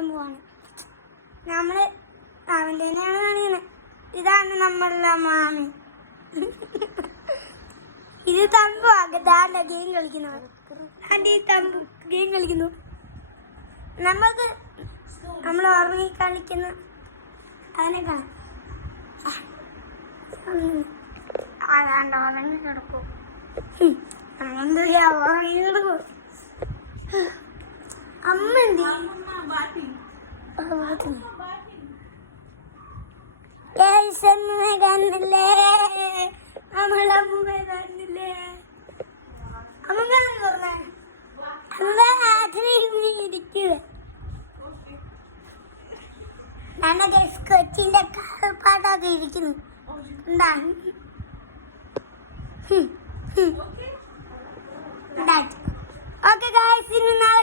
കാണിക്കാൻ പോവാണ്. നമ്മള് അവൻ്റെ തന്നെയാണ് കാണിക്കുന്നത്. ഇതാണ് നമ്മളുടെ മാമി. ഇത് തമ്പു ആകെ ഗെയിം കളിക്കുന്നവർ. ആൻറ്റി തമ്പു ഗെയിം കളിക്കുന്നു. നമുക്ക് നമ്മൾ ഉറങ്ങി കളിക്കുന്ന അതിനെ കാണാം. ആരാണ്ട് ഉറങ്ങി കിടക്കും. നമ്മളെന്താ ഉറങ്ങി കിടക്കും. അമ്മ എന്ത് കാണുന്നില്ലേ? നമ്മളമ്മ കാണുന്നില്ലേ? അമ്മ പറഞ്ഞ ഇരിക്കുക. ഞാനൊക്കെ സ്കെച്ചിന്റെ പാട്ടൊക്കെ ഇരിക്കുന്നു. എന്താ ഓക്കെ ഗായ്സ്, ഇനി നാളെ